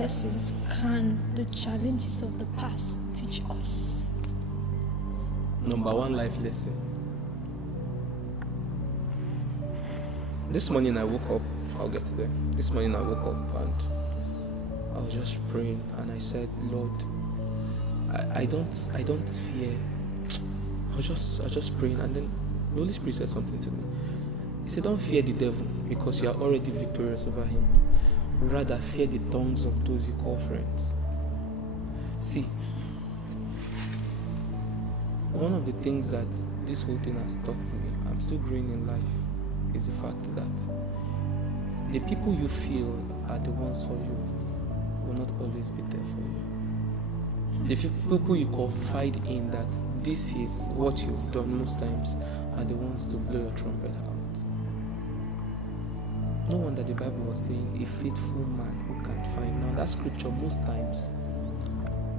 lessons can the challenges of the past teach us? Number one life lesson. This morning I woke up, I'll get to there. This morning I woke up and I was just praying and I said, Lord, I don't fear. I was just praying, and then the Holy Spirit said something to me. He said, don't fear the devil because you are already victorious over him. Rather fear the tongues of those you call friends. See, one of the things that this whole thing has taught me, I'm still growing in life, is the fact that the people you feel are the ones for you will not always be there for you. The people you confide in that this is what you've done most times are the ones to blow your trumpet out. No wonder the Bible was saying a faithful man who can find. Now that scripture, most times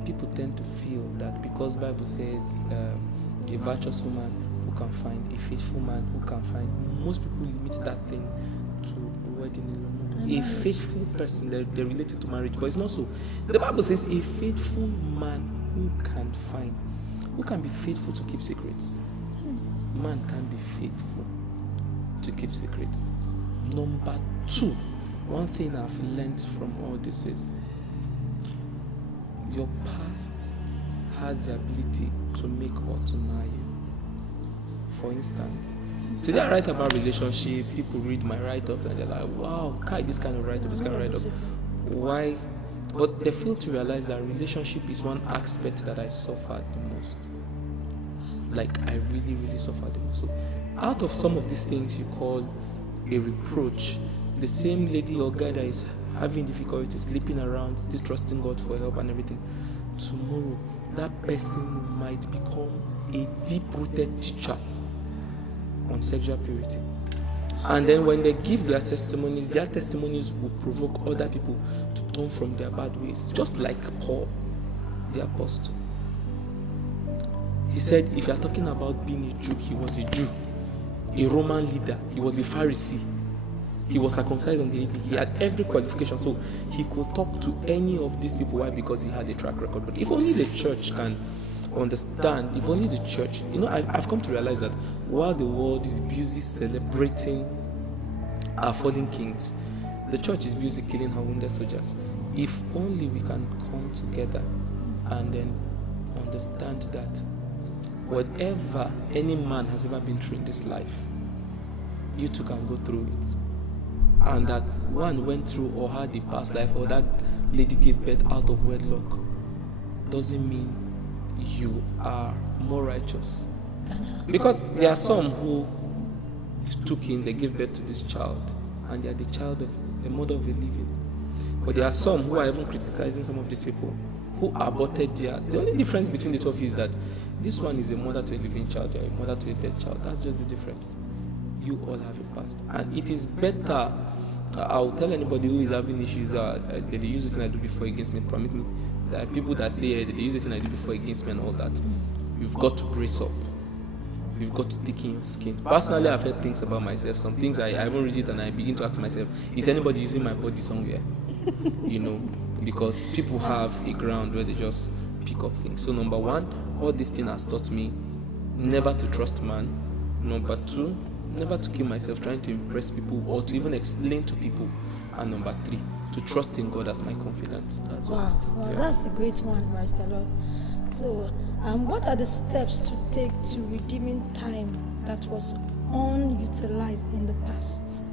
people tend to feel that because the Bible says a virtuous woman who can find, a faithful man who can find, most people limit that thing to the wedding alone. A faithful person, they're related to marriage, but it's not so. The Bible says a faithful man who can find, who can be faithful to keep secrets. Man can be faithful to keep secrets. Number two, one thing I've learned from all this is your past has the ability to make or to mar you. For instance, today I write about relationship, people read my write-ups and they're like, wow, this kind of write-up, this kind of write-up. Why? But they fail to realize that relationship is one aspect that I suffered the most. Like, I really, really suffered the most. So, out of some of these things you call a reproach, the same lady or guy that is having difficulty sleeping around, still trusting God for help and everything, tomorrow that person might become a deep-rooted teacher on sexual purity. And then when they give their testimonies will provoke other people to turn from their bad ways, just like Paul, the apostle. He said, if you are talking about being a Jew, he was a Jew, a Roman leader, he was a Pharisee, he was circumcised on the 8th day, he had every qualification, so he could talk to any of these people. Why? Because he had a track record. But if only the church can understand, if only the church, I've come to realize that while the world is busy celebrating our fallen kings, the church is busy killing our wounded soldiers. If only we can come together and then understand that whatever any man has ever been through in this life, you too can go through it. And that one went through or had the past life, or that lady gave birth out of wedlock, doesn't mean you are more righteous. Because there are some who they gave birth to this child, and they are the child of a mother of a living. But there are some who are even criticizing some of these people who aborted theirs. The only difference between the two of you is that this one is a mother to a living child, you are a mother to a dead child. That's just the difference. You all have a past, and it is better. I'll tell anybody who is having issues that they use this thing I do before against me. Permit me. There are people that say they use this thing I do before against me and all that. You've got to brace up. You've got to take in your skin. Personally, I've heard things about myself. Some things I haven't read it, and I begin to ask myself, is anybody using my body somewhere? Because people have a ground where they just pick up things. So number one, all this thing has taught me never to trust man. Number two, never to kill myself trying to impress people or to even explain to people. And number three, to trust in God as my confidence. That's wow, yeah. That's a great one, Master Lord. So, what are the steps to take to redeeming time that was unutilized in the past?